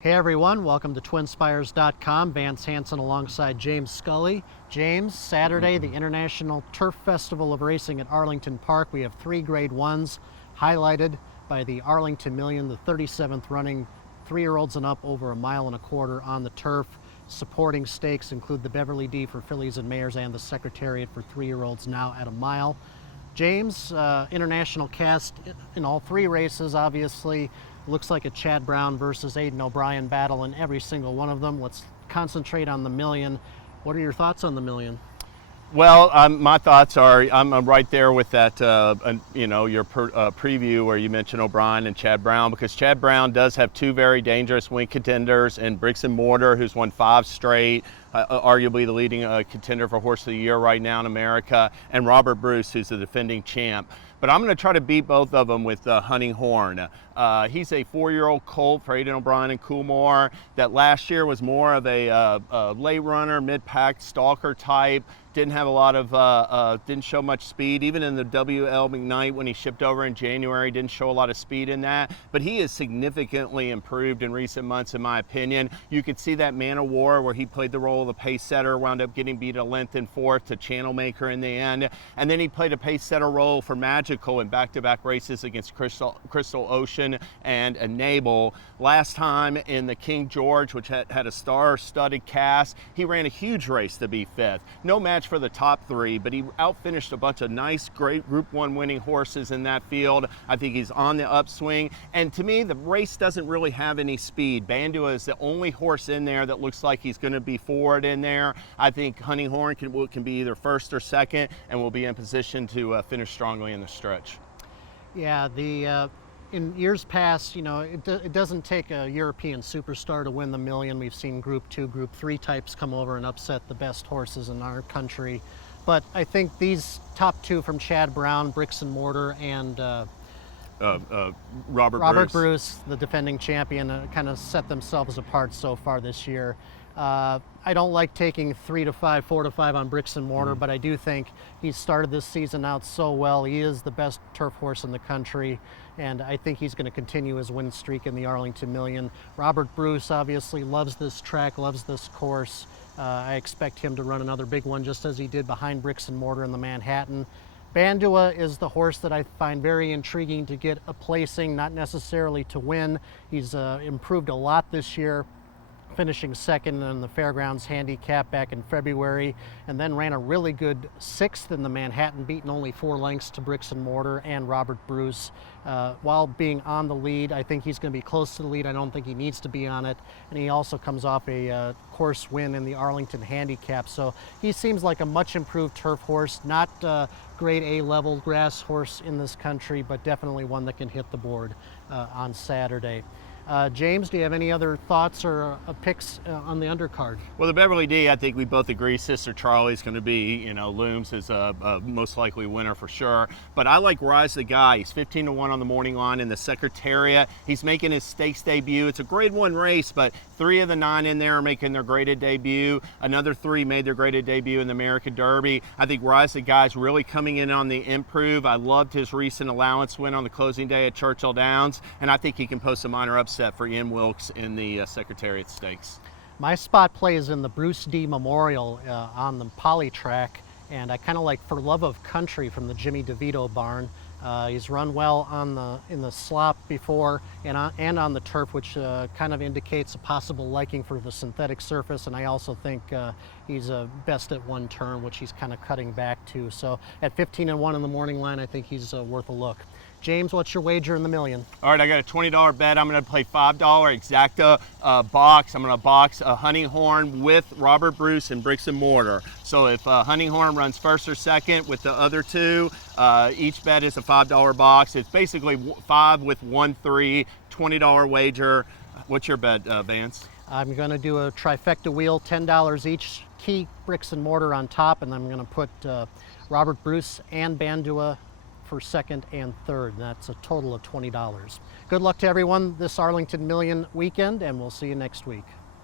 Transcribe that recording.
Hey everyone, welcome to twinspires.com. Vance, Hanson alongside James Scully. James, Saturday, the International Turf Festival of Racing at Arlington Park. We have three Grade 1s highlighted by the Arlington Million, the 37th running 3-year-olds and up over 1.25 miles on the turf. Supporting stakes include the Beverly D for fillies and mares and the Secretariat for 3-year-olds now at 1 mile. James, international cast in all three races, obviously. Looks like a Chad Brown versus Aidan O'Brien battle in every single one of them. Let's concentrate on the Million. What are your thoughts on the Million? Well, my thoughts are I'm right there with that, your preview where you mentioned O'Brien and Chad Brown, because Chad Brown does have two very dangerous win contenders, and Bricks and Mortar, who's won 5 straight, arguably the leading contender for Horse of the Year right now in America, and Robert Bruce, who's the defending champ. But I'm going to try to beat both of them with Hunting Horn. He's a 4-year-old colt for Aidan O'Brien and Coolmore that last year was more of a late runner, mid-pack stalker type. Didn't have a lot of, didn't show much speed. Even in the W.L. McKnight when he shipped over in January, didn't show a lot of speed in that. But he has significantly improved in recent months, in my opinion. You could see that Man of War where he played the role of the pace setter, wound up getting beat a length in 4th to Channel Maker in the end. And then he played a pace setter role for Magical in back-to-back races against Crystal Ocean and Enable. Last time in the King George, which had a star-studded cast, he ran a huge race to be 5th. No match for the top 3, but he outfinished a bunch of nice, great Group 1 winning horses in that field. I think he's on the upswing. And to me, the race doesn't really have any speed. Bandua is the only horse in there that looks like he's going to be forward in there. I think Hunting Horn can be either 1st or 2nd and will be in position to finish strongly in the stretch. Yeah, in years past, it doesn't take a European superstar to win the Million. We've seen Group 2, Group 3 types come over and upset the best horses in our country. But I think these top 2 from Chad Brown, Bricks and Mortar, and Robert Bruce, the defending champion, kind of set themselves apart so far this year. I don't like taking 3 to 5, 4 to 5 on Bricks and Mortar, but I do think he's started this season out so well. He is the best turf horse in the country, and I think he's going to continue his win streak in the Arlington Million. Robert Bruce obviously loves this track, loves this course. I expect him to run another big one, just as he did behind Bricks and Mortar in the Manhattan. Bandua is the horse that I find very intriguing to get a placing, not necessarily to win. He's improved a lot this year, finishing 2nd in the Fairgrounds Handicap back in February, and then ran a really good 6th in the Manhattan, beating only 4 lengths to Bricks and Mortar and Robert Bruce. While being on the lead, I think he's going to be close to the lead. I don't think he needs to be on it. And he also comes off a course win in the Arlington Handicap. So he seems like a much improved turf horse, not grade A level grass horse in this country, but definitely one that can hit the board on Saturday. James, do you have any other thoughts or picks on the undercard? Well, the Beverly D, I think we both agree Sister Charlie's going to be, looms as a most likely winner for sure. But I like Rise the Guy. He's 15 to 1 on the morning line in the Secretariat. He's making his stakes debut. It's a grade 1 race, but 3 of the 9 in there are making their graded debut. Another 3 made their graded debut in the American Derby. I think Rise the Guy's really coming in on the improve. I loved his recent allowance win on the closing day at Churchill Downs, and I think he can post a minor upset for Ian Wilkes in the Secretariat Stakes. My spot play is in the Bruce D Memorial on the Poly track, and I kind of like For Love of Country from the Jimmy DeVito barn. He's run well in the slop before and on the turf, which kind of indicates a possible liking for the synthetic surface. And I also think he's best at 1 turn, which he's kind of cutting back to. So at 15 and 1 in the morning line, I think he's worth a look. James, what's your wager in the Million? All right, I got a $20 bet. I'm going to play $5 exacta box. I'm going to box a Hunting Horn with Robert Bruce and Bricks and Mortar. So if Hunting Horn runs 1st or 2nd with the other 2, each bet is a $5 box. It's basically 5 with 1-3, $20 wager. What's your bet, Vance? I'm going to do a Trifecta Wheel, $10 each. Key Bricks and Mortar on top, and I'm going to put Robert Bruce and Bandua for 2nd and 3rd. That's a total of $20. Good luck to everyone this Arlington Million weekend, and we'll see you next week.